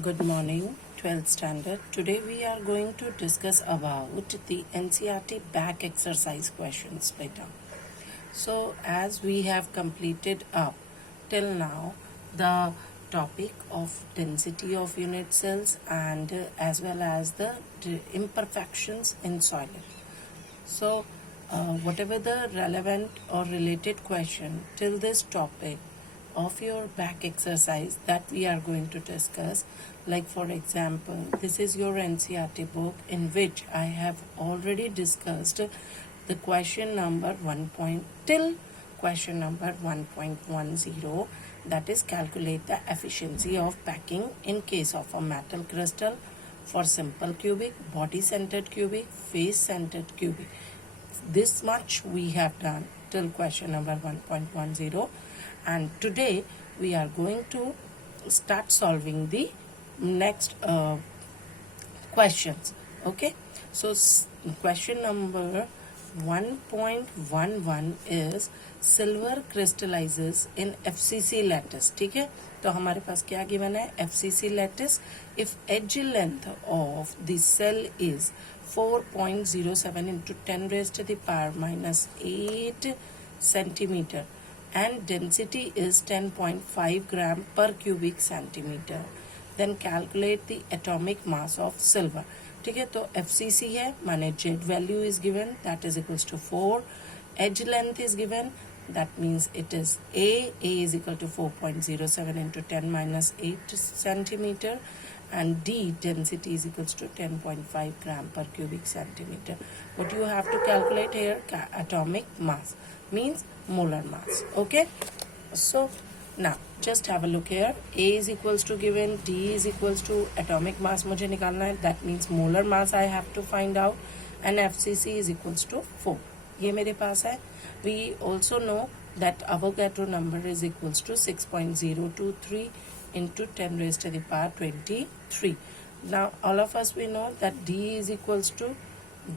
Good morning, 12th standard. Today we are going to discuss about the NCERT back exercise questions beta. So as we have completed up till now the topic of density of unit cells and as well as the imperfections in soil. So whatever the relevant or related question till this topic of your back exercise that we are going to discuss, like for example this is your NCERT book in which I have already discussed the question number 1 point till question number 1.10, that is calculate the efficiency of packing in case of a metal crystal for simple cubic, body centered cubic, face centered cubic. This much we have done till question number 1.10, and today we are going to start solving the next questions. Okay, so question number 1.11 is silver crystallizes in FCC lattice. ठीक है, तो हमारे पास क्या given है? FCC lattice if edge length of the cell is 4.07 into 10 raised to the power minus 8 centimeter and density is 10.5 gram per cubic centimeter, then calculate the atomic mass of silver. ठीक है, तो FCC है माने Z value is given that is equals to 4, edge length is given that means it is A is equal to 4.07 into 10 minus 8 centimeter and D density is equals to 10.5 gram per cubic centimeter. What you have to calculate here? Atomic mass means molar mass. Okay, so now just have a look here. A is equals to given, D is equals to atomic mass मुझे निकालना है, that means molar mass I have to find out, and FCC is equals to 4. ये मेरे पास है. We also know that Avogadro number is equals to 6.023 into 10 raised to the power 23. Now all of us we know that D is equals to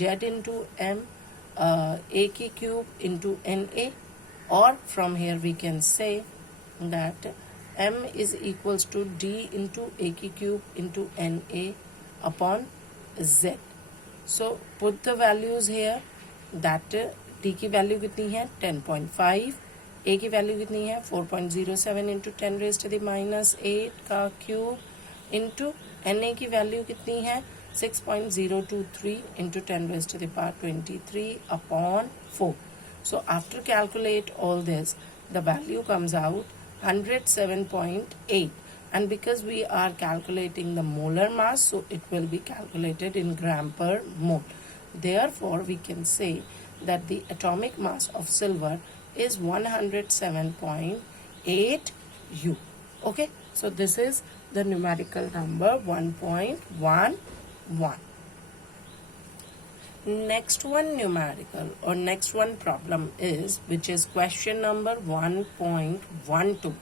Z into M, A की cube into NA, or from here we can say that M is equals to D into A की cube into NA upon Z. So put the values here. that D की value कितनी है? 10.5. A की value कितनी है? 4.07 into 10 raise to the minus 8 का cube into Na की value कितनी है? 6.023 into 10 raise to the power 23 upon 4. So after calculate all this, the value comes out 107.8, and because we are calculating the molar mass, so it will be calculated in gram per mole. Therefore we can say that the atomic mass of silver is 107.8 U. Okay, so this is the numerical number 1.11. Next one numerical or next one problem is, which is question number 1.12.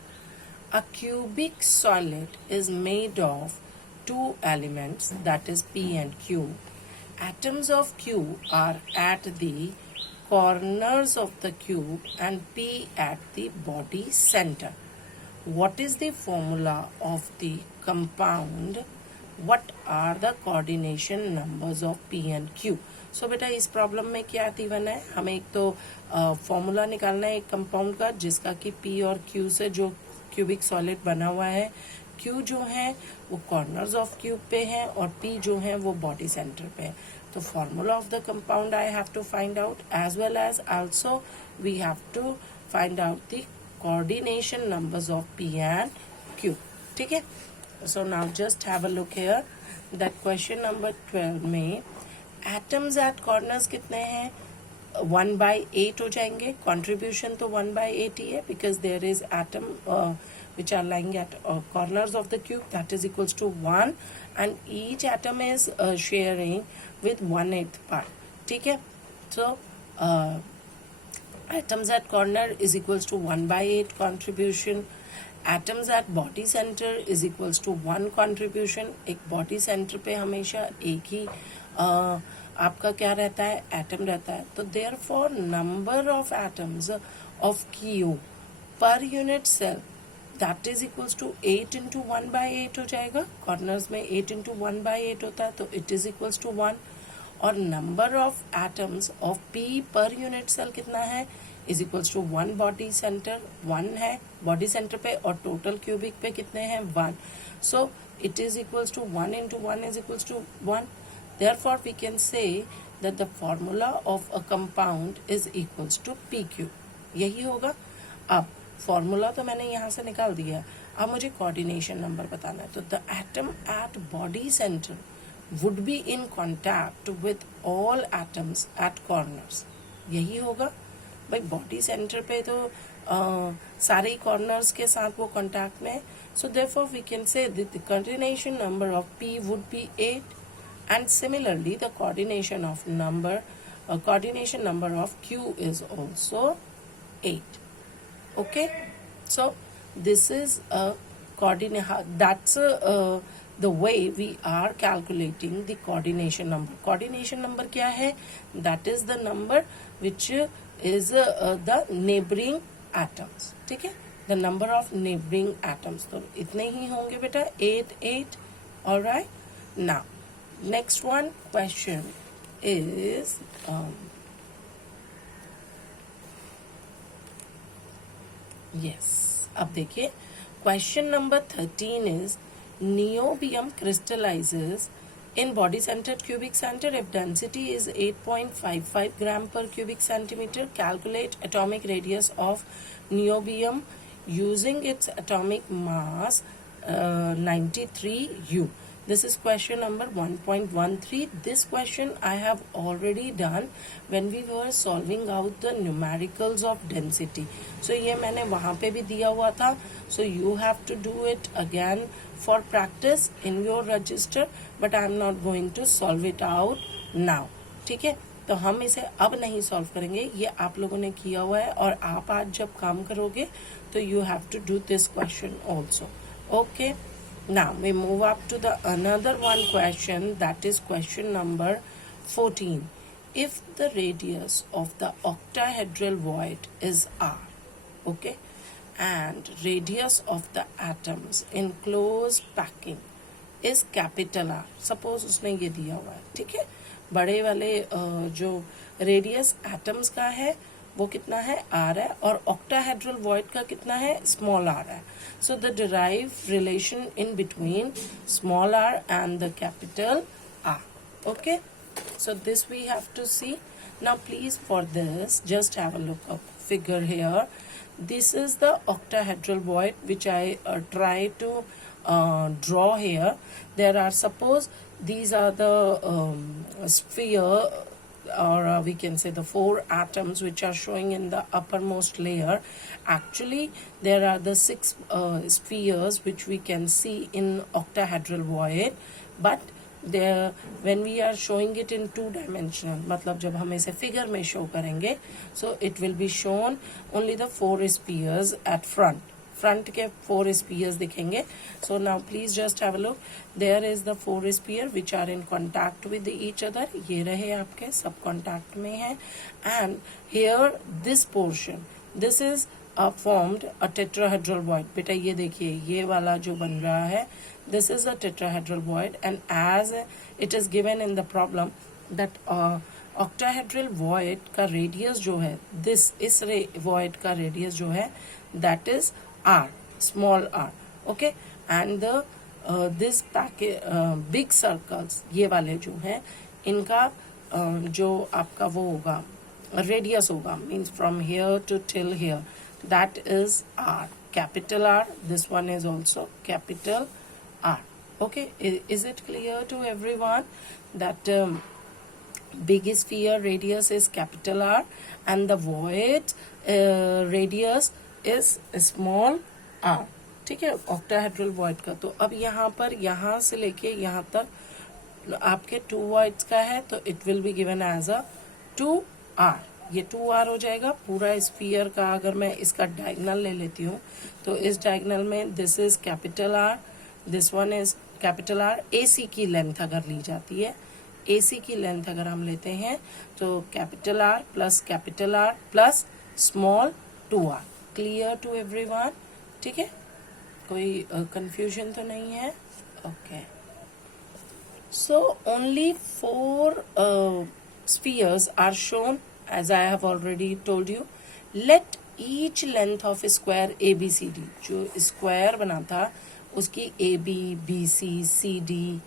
A cubic solid is made of two elements, that is P and Q. Atoms of Q are at the corners of the cube and P at the body center. What is the formula of the compound? What are the coordination numbers of P and Q? So बेटा इस problem में क्या given है? हमें एक तो formula निकालना है एक कंपाउंड का जिसका कि P और Q से जो क्यूबिक सॉलिड बना हुआ है. Q जो है वो कॉर्नर्स ऑफ क्यूब पे है और P जो है वो बॉडी सेंटर पे है. तो formula of the compound I have to find out as well as also we have to find out the coordination numbers of P and Q. ठीक है, so now just have a look here that question number 12 में atoms eight corners कितने हैं? 1/8 हो जाएंगे. Contribution तो 1/8 ही है because there is atom which are lying at corners of the cube, that is equals to 1, and each atom is sharing with 1/8 part. ठीक है, so atoms at corner is equals to 1/8 contribution. Atoms at body center is equals to 1 contribution. एक body center पे हमेशा एक ही आपका क्या रहता है? एटम रहता है. तो therefore number of atoms of Q per unit cell, that is equals to 8 into 1/8 हो जाएगा. कॉर्नर्स में 8 इंटू 1/8 होता है, तो इट इज इक्वल्स टू 1. और number of atoms of P per unit cell कितना है, is equals to 1 body centre, 1 है बॉडी सेंटर पे, और टोटल क्यूबिक पे कितने हैं, 1. सो it is equals to 1 into 1 is equals to 1. Therefore, we can say that the formula of a compound is equals to PQ. यही होगा. अब formula तो मैंने यहाँ से निकाल दिया, अब मुझे कोऑर्डिनेशन नंबर बताना है. तो the atom at body centre would be in contact with all atoms at corners. यही होगा भाई. बॉडी सेंटर पे तो सारे कॉर्नर्स के साथ वो कांटेक्ट में. So therefore we can say that the coordination number of P would be 8, and similarly the coordination number of Q is also 8. Okay, so this is a coordinate. That's the way we are calculating the coordination number. Coordination number क्या है, that is the number which is the neighboring atoms. ठीक है, the number of neighboring atoms. तो इतने ही होंगे बेटा, 8. All right. Now next one question is yes. अब देखिए question number 13 is niobium crystallizes in body centered cubic center if density is 8.55 gram per cubic centimeter. Calculate atomic radius of niobium using its atomic mass 93 U. This is question number 1.13. This question I have already done when we were solving out the numericals of density. So ये मैंने वहाँ पे भी दिया हुआ था. So you have to do it again for practice in your register, but I am not going to solve it out now. ठीक है, तो हम इसे अब नहीं सॉल्व करेंगे, ये आप लोगों ने किया हुआ है, और आप आज जब काम करोगे तो you have to do this question also. Okay. Now we move up to the another one question, that is question number 14. If the radius of the octahedral void is R, okay, and radius of the atoms in closed packing is capital R. Suppose उसने ये दिया हुआ है, ठीक है, बड़े वाले जो रेडियस एटम्स का है वो कितना है, R है, और ऑक्टाहेड्रल वॉइड का कितना है, स्मॉल r है. So the derive relation in between small r and the capital R. Okay, so this we have to see. Now please for this just have a look up figure here. This is the octahedral void which I try to draw here. There are, suppose these are the sphere, or we can say the 4 atoms which are showing in the uppermost layer. Actually there are the 6 spheres which we can see in octahedral void, but there when we are showing it in 2-dimensional, मतलब जब हम इसे figure में show करेंगे, so it will be shown only the 4 spheres at front के 4 spheres दिखेंगे. So now please just have a look. There is the 4 sphere which are in contact with each other. ये रहे आपके सब contact में हैं. And here this portion, this is formed a tetrahedral void. बेटा ये देखिए, ये वाला जो बन रहा है, this is a tetrahedral void, and as it is given in the problem that octahedral void का radius जो है, इस void का radius जो है, that is R, small r. Okay, and the this packet big circles, ये वाले जो हैं, इनका जो आपका वो होगा, radius होगा, means from here to till here, that is R, capital R. This one is also capital R. Okay, is it clear to everyone that big sphere radius is capital R and the void radius is small r. ठीक है, octahedral void का. तो अब यहाँ पर, यहाँ से लेके यहाँ तक आपके 2 voids का है, तो it will be given as a 2r. ये 2r हो जाएगा. पूरा स्फीयर का अगर मैं इसका डायगोनल ले लेती हूँ, तो इस डायगोनल में this is capital R, this one is capital R. AC की लेंथ अगर ली जाती है, AC की लेंथ अगर हम लेते हैं, तो capital R plus small 2r. Clear to everyone? ठीक है, कोई कंफ्यूजन तो नहीं है? Okay, so only 4 spheres are shown as I have already told you. Let each length of a square ABCD, जो स्क्वायर बना था उसकी AB, BC, CD,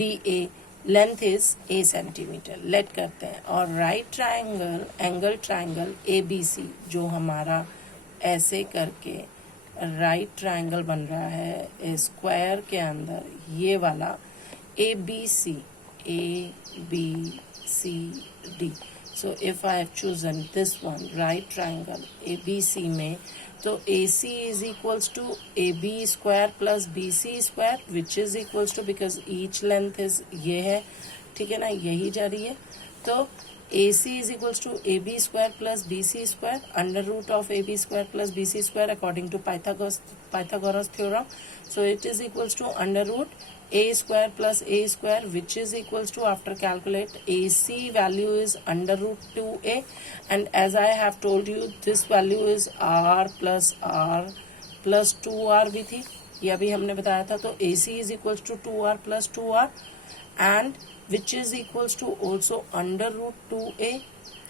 DA length is A centimetre late करते हैं, और right triangle angle triangle ABC जो हमारा ऐसे करके राइट ट्राइंगल बन रहा है स्क्वायर के अंदर, ये वाला ABC ABCD. So if I have chosen this one right triangle ABC में, तो AC is equals to AB square plus BC square which is equals to, because each length is ये है, ठीक है ना, यही जा रही है, तो AC is equals to AB square plus BC square under root of AB square plus BC square according to Pythagoras theorem. So it is equals to under root A square plus A square which is equals to, after calculate AC value is under root 2A, and as I have told you this value is R plus 2R भी थी, ये अभी हमने बताया था, तो AC is equals to 2R plus 2R and which is equals to also under root 2A,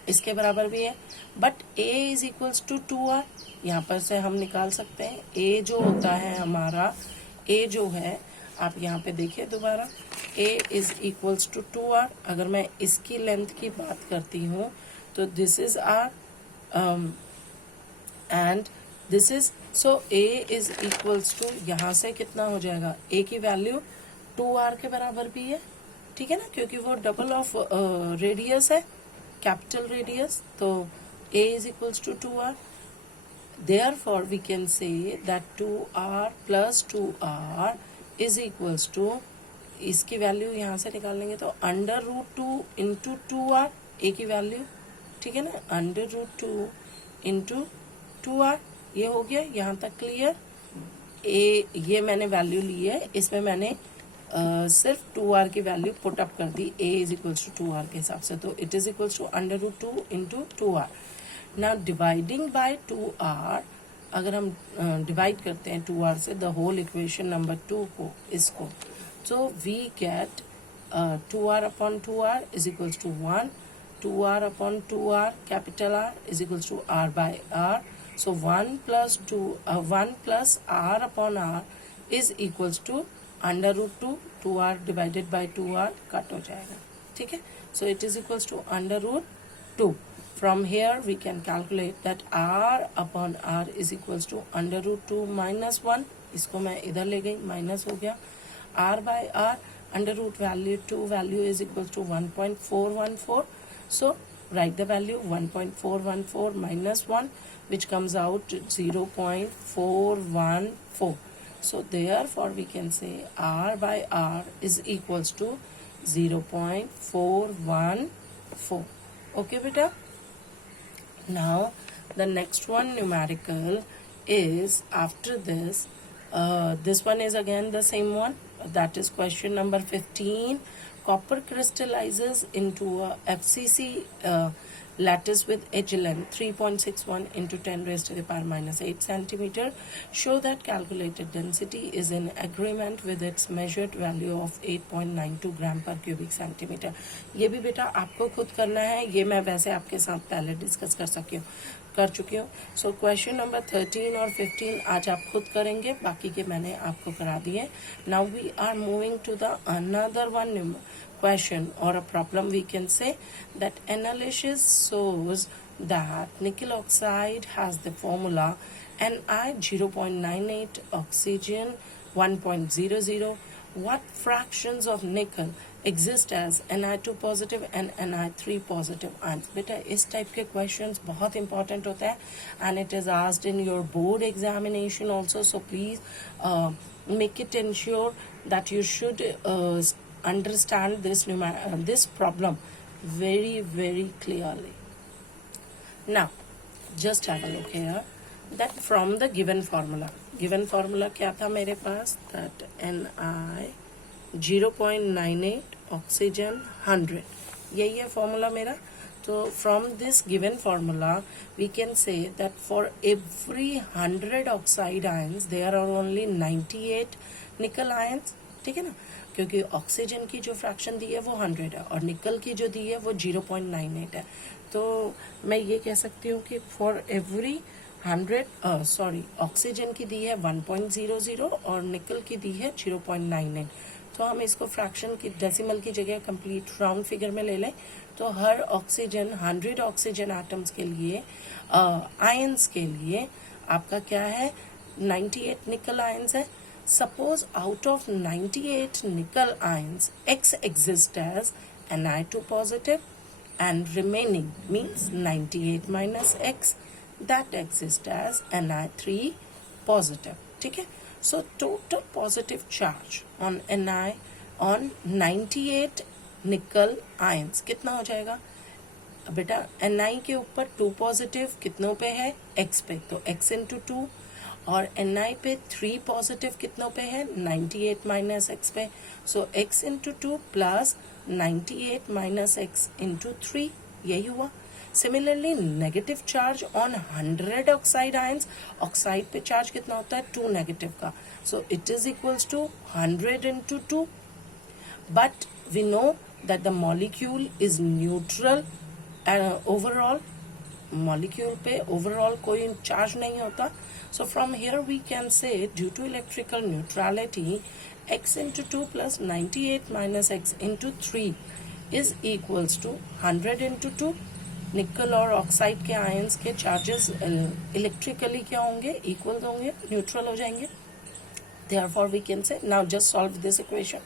इसके बराबर भी है, but A is equals to 2R, यहाँ पर से हम निकाल सकते हैं A जो होता है हमारा, A जो है आप यहाँ पे देखिए दोबारा, A is equals to 2R, अगर मैं इसकी लेंथ की बात करती हूँ तो this is R and this is, so A is equals to, यहाँ से कितना हो जाएगा, A की वैल्यू 2R के बराबर भी है, ठीक है ना, क्योंकि वो डबल ऑफ रेडियस है, कैपिटल रेडियस, तो A is equals to 2R. Therefore we can say that 2R plus 2R is equals to, इसकी वैल्यू यहाँ से निकालेंगे तो under root 2 into 2R, A की वैल्यू, ठीक है ना, अंडर रूट 2 इंटू 2R, ये हो गया यहाँ तक क्लियर. A ये मैंने वैल्यू ली है, इसमें मैंने सिर्फ 2R की वैल्यू पुट अप कर दी A is equals to 2R के हिसाब से, तो it is equals to under root 2 into 2R. Now dividing by 2R, अगर हम डिवाइड करते हैं 2R से द होल इक्वेशन नंबर 2 को, इसको, तो we get 2R upon 2R is equals to 1, 2R upon 2R capital R is equals to R by R. So 1 plus R upon R is equals to under root 2, 2R divided by 2R cut हो जाएगा, ठीक है. So it is equals to under root 2. From here we can calculate that R upon R is equals to under root 2 minus 1, इसको मैं इधर ले गई, minus हो गया, R by R under root value 2 value is equals to 1.414. So write the value 1.414 minus 1 which comes out 0.414. So therefore we can say R by R is equals to 0.414. Okay beta. Now the next one numerical is after this. This one is again the same one, that is question number 15. Copper crystallizes into a FCC lattice with edge length 3.61 into 10 raised to the power minus 8 centimeter. Show that calculated density is in agreement with its measured value of 8.92 gram per cubic centimeter. ये भी बेटा आपको खुद करना है, ये मैं वैसे आपके साथ पहले डिस्कस कर चुकी हूँ. सो क्वेश्चन नंबर 13 और 15 आज आप खुद करेंगे, बाकी के मैंने आपको करा दिए. Now we are moving to the another one question or a problem. We can say that analysis shows that nickel oxide has the formula Ni 0.98, oxygen 1.00. What fractions of nickel exist as Ni2 positive and Ni3 positive ions? बेटा इस type के questions बहुत important होता है and it is asked in your board examination also. So please make it ensure that you should understand this problem very very clearly. Now just have a look here that from the given formula क्या था मेरे पास, that Ni 0.98, oxygen 100, यही है formula मेरा. So from this given formula we can say that for every 100 oxide ions there are only 98 nickel ions. ठीक है ना, क्योंकि ऑक्सीजन की जो फ्रैक्शन दी है वो 100 है और निकल की जो दी है वो 0.98 है. तो मैं ये कह सकती हूँ कि फॉर एवरी 100 ऑक्सीजन की दी है 1.00 और निकल की दी है 0.98. तो हम इसको फ्रैक्शन की डेसिमल की जगह कंप्लीट राउंड फिगर में ले लें. तो हर ऑक्सीजन 100 ऑक्सीजन एटम्स के लिए आयंस के लिए आपका क्या है, 98 निकल आयंस है. Suppose out of 98 nickel ions, X exists as Ni2 positive and remaining means 98 minus X that exists as Ni3 positive. ठीक है. So total positive charge on Ni on 98 nickel ions कितना हो जाएगा बेटा? Ni के ऊपर 2 positive कितनों पे है? X पे, तो X into 2 और Ni पे 3 पॉजिटिव कितनों पे है? 98 माइनस एक्स पे. सो x into 2 plus 98 minus x into 3, यही हुआ. Similarly negative charge on 100 oxide ions, oxide पे चार्ज कितना होता है? 2 नेगेटिव का. So it is equals to 100 into 2. But we know that the molecule is neutral overall. Molecule पे overall कोई charge नहीं होता. So from here we can say due to electrical neutrality x into 2 plus 98 minus x into 3 is equals to 100 into 2. निकल और oxide के ions के charges electrically क्या होंगे? इक्वल होंगे, न्यूट्रल हो जाएंगे. Therefore we can say, now just solve this equation.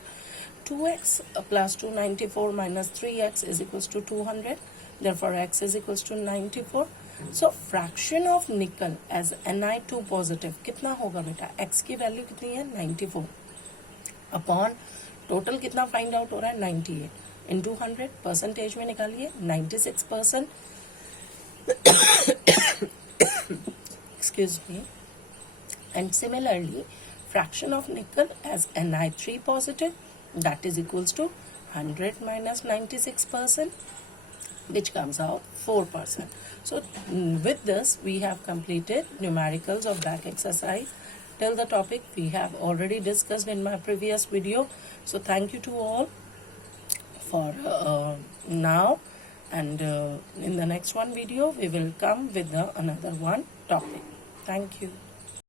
2x plus 294 minus 3x is equals to 200. Therefore x is equals to 94. So fraction of nickel as Ni2 positive कितना होगा बेटा? x की value कितनी है? 94 upon total कितना find out हो रहा है? 98 इंटू 100. परसेंटेज में निकालिए 96%. Excuse me. And similarly fraction of nickel as Ni3 positive, that is equals to 100 minus 96%, which comes out 4%. So with this we have completed numericals of back exercise. Till the topic we have already discussed in my previous video. So thank you to all for now, and in the next one video we will come with another one topic. Thank you.